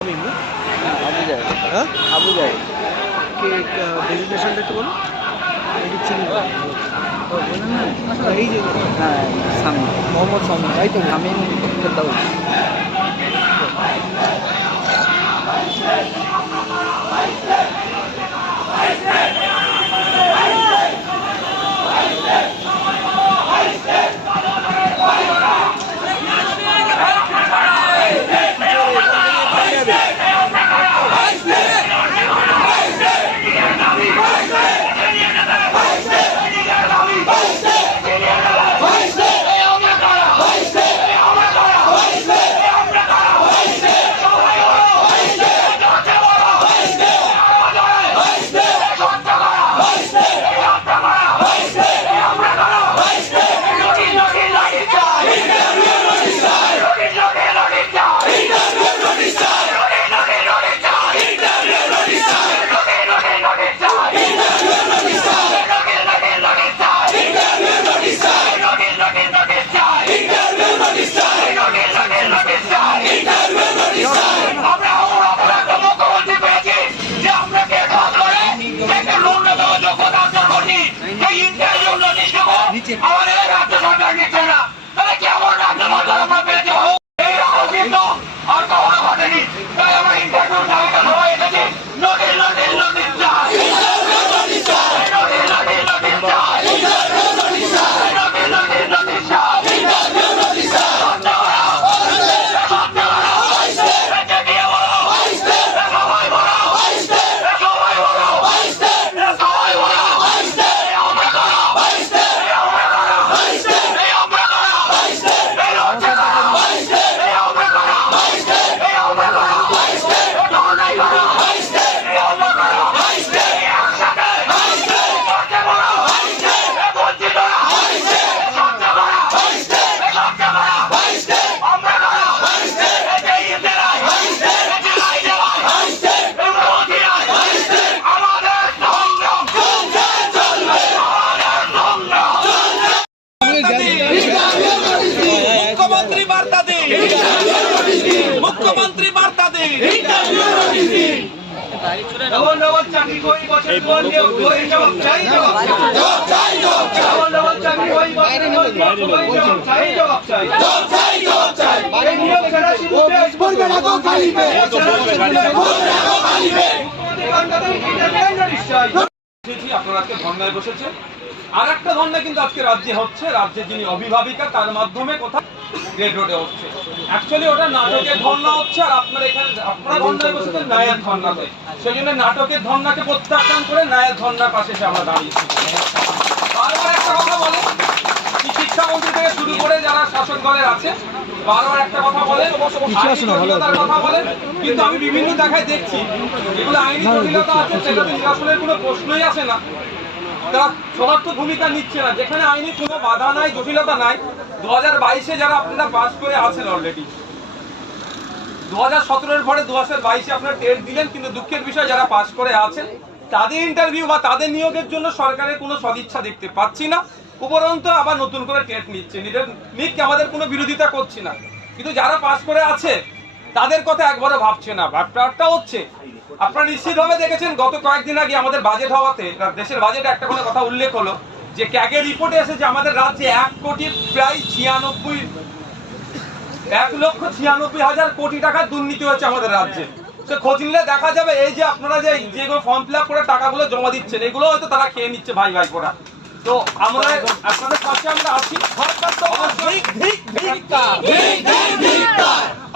হ্যাঁ? আবু জাহেদ। হ্যাঁ আবু জাহেদ কে ডেজিগনেশনটা একটু বলুন এটি চিনি? এই যে হ্যাঁ সামনে। মোহাম্মদ সামনে। তাই তো আমিন ফেরদাউস দেবো আমাদের রাজ্য সরকার নিচ্ছে না তাহলে কেমন রাজ্য সরকার আমরা পেয়েছি এইরকম কিন্তু আর কখনো ঘটেনি তাই আমরা ইন্টারভিউ দাবিতে সবাই এসেছি নোটিশ নোটিশ নোটিশ চাই নোটিশ নোটিশ নোটিশ চাই নোটিশ নোটিশ নোটিশ চাই সত্য করা সত্য করা এটা দিয়ে বলো এটা সবাই বলো এটা সবাই বলো এটা সবাই বলো এই আমরা করা এই আমরা করা এই আমরা করা এই লজ্জা করা এই আমরা করা এই আমরা করা এই ধর্নাই করা এই আমরা করা এই একসাথে করতে বলো এই বঞ্চিতরা এই সহ্য করা এই সহ্য করা আমরা করা এই যে ইন্দিরাই এই যে রাইজাবাই এই মোদিরাই আমাদের সংগ্রাম চলবে আমাদের সংগ্রাম মুখ্যমন্ত্রী বার্তা দিন। মুখ্যমন্ত্রী বার্তা দিন। খালিবে এসেছি আপনারা আজকে ধর্নায় বসেছেন আর একটা ধর্না কিন্তু আজকে রাজ্যে হচ্ছে রাজ্যে যিনি অভিভাবিকা তার মাধ্যমে গ্রেড রোডে হচ্ছে। অ্যাকচুয়ালি ওটা নাটকের ধর্না হচ্ছে আর আপনার এখানে আপনারা বসেছেন ধর্নাতে। সেই জন্য নাটকের প্রত্যাখ্যান করে ন্যায়ের ধর্নার পাশে এসে আমরা দাঁড়িয়েছি বারবার একটা কথা বলে শিক্ষামন্ত্রী থেকে শুরু করে যারা শাসক দলের আছে বারবার একটা কথা বলে আইনি জটিলতার কথা বলেন কিন্তু আমি বিভিন্ন জায়গায় দেখছি। এগুলো আইনি জটিলতা আছে সেগুলো নিরাসনের কোনো প্রশ্নই আসে না। তারা সবার ভূমিকা নিচ্ছে না। যেখানে আইনি কোনো বাধা নাই জটিলতা নাই দু হাজার বাইশে যারা আপনারা পাস করে আছেন অলরেডি দু হাজার সতেরোর পরে দু হাজার বাইশে আপনারা টেস্ট দিলেন কিন্তু দুঃখের বিষয় যারা পাস করে আছেন তাদের ইন্টারভিউ বা তাদের নিয়োগের জন্য সরকারের কোনো সদিচ্ছা দেখতে পাচ্ছি না। উপরন্ত আবার নতুন করে টেট নিচ্ছে। নিজের নিক আমাদের কোনো বিরোধিতা করছি না। কিন্তু যারা পাস করে আছে, তাদের কথা একবারও ভাবছে না। ব্যাপারটা হচ্ছে, আপনারা নিশ্চিতভাবে দেখেছেন, গত কয়েকদিন আগে আমাদের বাজেট হওয়াতে দেশের বাজেটে একটা কোনো কথা উল্লেখ হলো, যে ক্যাগের রিপোর্টে এসেছে, আমাদের রাজ্যে এক কোটি প্রায় ছিয়ানব্বই, এক লক্ষ ছিয়ানব্বই হাজার কোটি টাকার দুর্নীতি হচ্ছে আমাদের রাজ্যে। সে খোঁজ নিলে দেখা যাবে, এই যে আপনারা যে যেগুলো ফর্ম ফিল করে টাকাগুলো জমা দিচ্ছেন, এগুলো হয়তো তারা খেয়ে নিচ্ছে ভাই ভাই করা। তো আমরা আপনাদের পাশে আমরা আছি। সরকার তো অবশ্যই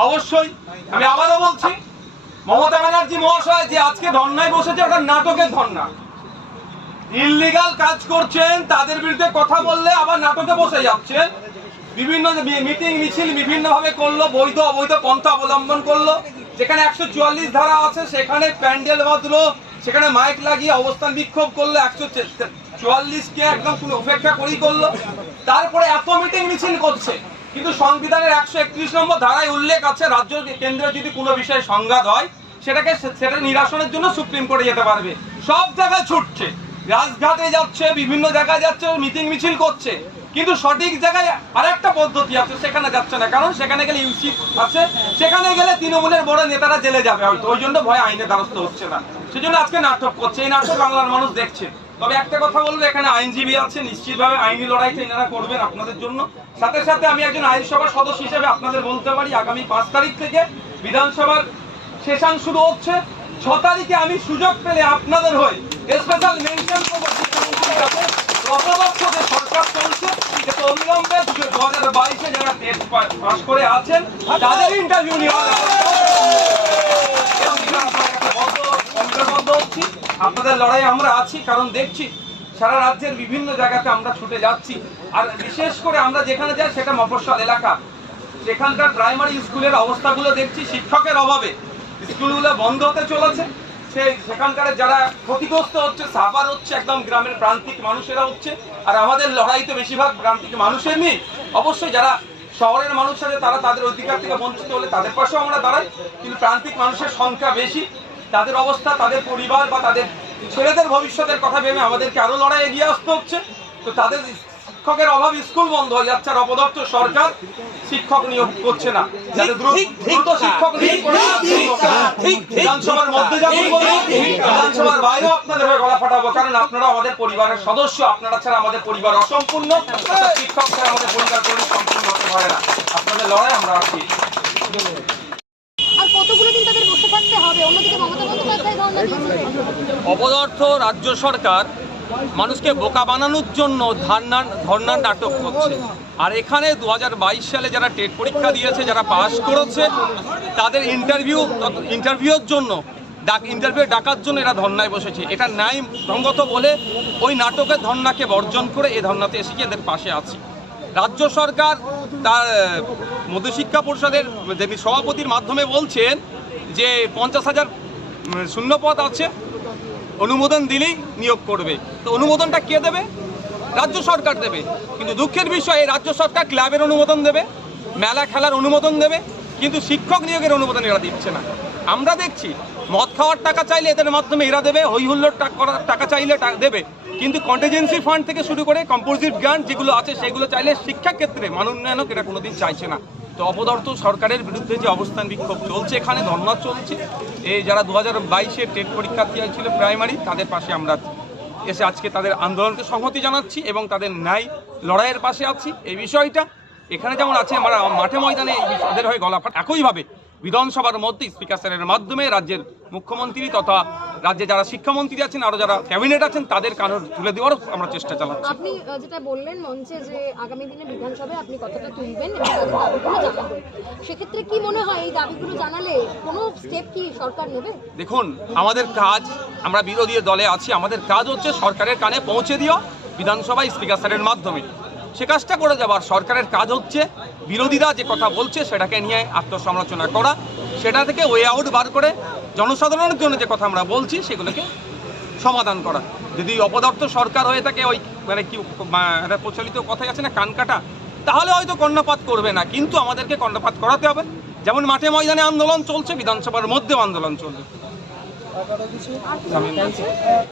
অবশ্যই। আমি আবারও বলছি মমতা ব্যানার্জি মহাশয় যে আজকে ধর্নায় বসেছে ওটা নাটকের ধর্না। ইললিগাল কাজ করছেন তাদের বিরুদ্ধে কথা বললে আবার নাটকে বসে যাচ্ছেন বিভিন্ন মিটিং মিছিল বিভিন্ন ভাবে করল বৈধ অবৈধ পন্থা অবলম্বন করল। যেখানে একশো চুয়াল্লিশ ধারা আছে সেখানে প্যান্ডেল বাঁধলো সেখানে মাইক লাগিয়ে অবস্থান বিক্ষোভ করল একশো চুয়াল্লিশ কে একদম কোনো উপেক্ষা করেই করল। তারপরে এত মিটিং মিছিল করছে। কিন্তু সংবিধানের একশো একত্রিশ নম্বর ধারায় উল্লেখ আছে, রাজ্য কেন্দ্রে যদি কোনো বিষয়ে সংঘাত হয়, সেটাকে সেটা নিরাসনের জন্য সুপ্রিম কোর্টে যেতে পারবে। সব জায়গায় ছুটছে। রাজঘাটে যাচ্ছে, বিভিন্ন জায়গায় যাচ্ছে মিটিং মিছিল করছে। কিন্তু সঠিক জায়গায় আরেকটা পদ্ধতি আছে, সেখানে যাচ্ছে না। কারণ সেখানে গেলে ইউসি আছে, সেখানে গেলে তৃণমূলের বড় নেতারা জেলে যাবে হয়তো। ওই জন্য ভয় আইনে দ্বারস্থ হচ্ছে না। সেজন্য আজকে নাটক করছে। এই নাটক বাংলার মানুষ দেখছে। তবে একটা কথা বলব এখানে আইনজীবী আছে নিশ্চিতভাবে আইনি লড়াইটা এনারা করবেন আপনাদের জন্য। সাথে সাথে আমি একজন আইনসভার সদস্য হিসেবে আপনাদের বলতে পারি আগামী পাঁচ তারিখ থেকে বিধানসভার সেশন শুরু হচ্ছে। ছ তারিখে আমি সুযোগ পেলে আপনাদের হয়ে স্পেশাল মেনশন করব সরকার চলছে অবিলম্বে দু হাজার বাইশে যারা টেস্ট পাস করে আছেন তাদের ইন্টারভিউ হচ্ছি। আপনাদের লড়াই আমরা আছি, কারণ দেখছি সারা রাজ্যের বিভিন্ন জায়গাতে আমরা ছুটে যাচ্ছি। আর বিশেষ করে আমরা যেখানে যাই সেটা মফস্বল এলাকা। সেখানকার প্রাইমারি স্কুলের অবস্থাগুলো দেখছি, শিক্ষকের অভাবে স্কুলগুলো বন্ধ হতে চলেছে। সেই সেখানকার যারা ক্ষতিগ্রস্ত হচ্ছে সাফার হচ্ছে, একদম গ্রামের প্রান্তিক মানুষেরা হচ্ছে। আর আমাদের লড়াই তো বেশিরভাগ প্রান্তিক মানুষের নেই অবশ্যই যারা শহরের মানুষ আছে, তারা তাদের অধিকার থেকে বঞ্চিত হলে তাদের পাশেও আমরা দাঁড়াই। কিন্তু প্রান্তিক মানুষের সংখ্যা বেশি। তাদের অবস্থা তাদের পরিবার বা তাদের ছেলেদের ভবিষ্যতের কথা ভেবে আমাদেরকে আরও লড়াই এগিয়ে আসতে হচ্ছে। তো তাদের শিক্ষকের অভাব স্কুল বন্ধ হয়ে যাচ্ছে আর অপদর্থ সরকার শিক্ষক নিয়োগ করছে না। যাতে দ্রুত দ্রুত শিক্ষক বিধানসভার মধ্যে যাবেন বিধানসভার বাইরেও আপনাদের গলা ফাটাবো কারণ আপনারা আমাদের পরিবারের সদস্য আপনারা ছাড়া আমাদের পরিবার অসম্পূর্ণ। শিক্ষক ছাড়া আমাদের পরিবার কোনো সম্পূর্ণ হতে পারে না। আপনাদের লড়াই আমরা আছি আর কতগুলো দিন তাদের বসে থাকতে হবে অন্যদিকে মমতা বন্দ্যোপাধ্যায় ধর্ণা দিয়েছিলেন অপদার্থ রাজ্য সরকার মানুষকে বোকা বানানোর জন্য ধর্নার নাটক করছে। আর এখানে দু হাজার বাইশ সালে যারা টেট পরীক্ষা দিয়েছে, যারা পাশ করেছে, তাদের ইন্টারভিউ ইন্টারভিউর জন্য, ডাক ইন্টারভিউ ডাকার জন্য এরা ধর্নায় বসেছে। এটা ন্যায় সঙ্গত বলে ওই নাটকের ধর্নাকে বর্জন করে এ ধর্নাতে এসে গিয়ে এদের পাশে আছি। রাজ্য সরকার তার মধ্যশিক্ষা পরিষদের যিনি সভাপতির মাধ্যমে বলছেন যে পঞ্চাশ হাজার শূন্যপদ আছে, অনুমোদন দিলেই নিয়োগ করবে। তো অনুমোদনটা কে দেবে? রাজ্য সরকার দেবে। কিন্তু দুঃখের বিষয় রাজ্য সরকার ক্লাবের অনুমোদন দেবে, মেলা খেলার অনুমোদন দেবে, কিন্তু শিক্ষক নিয়োগের অনুমোদন এরা দিচ্ছে না। আমরা দেখছি, মদ খাওয়ার টাকা চাইলে এদের মাধ্যমে এরা দেবে করার টাকা চাইলে দেবে। কিন্তু কন্টিজেন্সি ফান্ড থেকে শুরু করে কম্পোজিট গ্রান্ট যেগুলো আছে, সেগুলো চাইলে শিক্ষা ক্ষেত্রে মান উন্নয়নক এরা কোনোদিন চাইছে না। তো অপদার্থ সরকারের বিরুদ্ধে যে অবস্থান বিক্ষোভ চলছে এখানে ধর্না চলছে। এই যারা দু হাজার বাইশে টেট পরীক্ষার্থী ছিল প্রাইমারি, তাদের পাশে আমরা এসে আজকে তাদের আন্দোলনকে সংহতি জানাচ্ছি এবং তাদের ন্যায় লড়াইয়ের পাশে আছি। এই বিষয়টা এখানে যেমন আছে, আমরা মাঠে ময়দানে তাদের হয়ে গলা ফাট একইভাবে বিধানসভার মধ্যে স্পিকার স্যারের মাধ্যমে রাজ্যের মুখ্যমন্ত্রী তথা রাজ্যে যারা শিক্ষামন্ত্রী আছেন আরও যারা ক্যাবিনেট আছেন তাদের কারণ তুলে দেওয়ারও আমরা চেষ্টা চালাচ্ছি। আপনি যেটা বললেন মঞ্চে যে আগামী দিনে বিধানসভায় আপনি কথাটা তুলবেন সেক্ষেত্রে কি মনে হয় এই দাবিগুলো জানালে কোনো স্টেপ কি সরকার নেবে? দেখুন আমাদের কাজ আমরা বিরোধী দলে আছি আমাদের কাজ হচ্ছে সরকারের কানে পৌঁছে দিও বিধানসভায় স্পিকার স্যারের মাধ্যমে। সে কাজটা করে যাবার সরকারের কাজ হচ্ছে বিরোধীরা যে কথা বলছে সেটাকে নিয়ে আত্মসমালোচনা করা সেটা থেকে ওয়ে আউট বার করে জনসাধারণের জন্য যে কথা আমরা বলছি সেগুলোকে সমাধান করা। যদি অপদার্থ সরকার হয়ে থাকে ওই মানে কি প্রচলিত কথাই আছে না কান কাটা তাহলে হয়তো কর্ণপাত করবে না কিন্তু আমাদেরকে কর্ণপাত করাতে হবে। যেমন মাঠে ময়দানে আন্দোলন চলছে বিধানসভার মধ্যেও আন্দোলন চলবে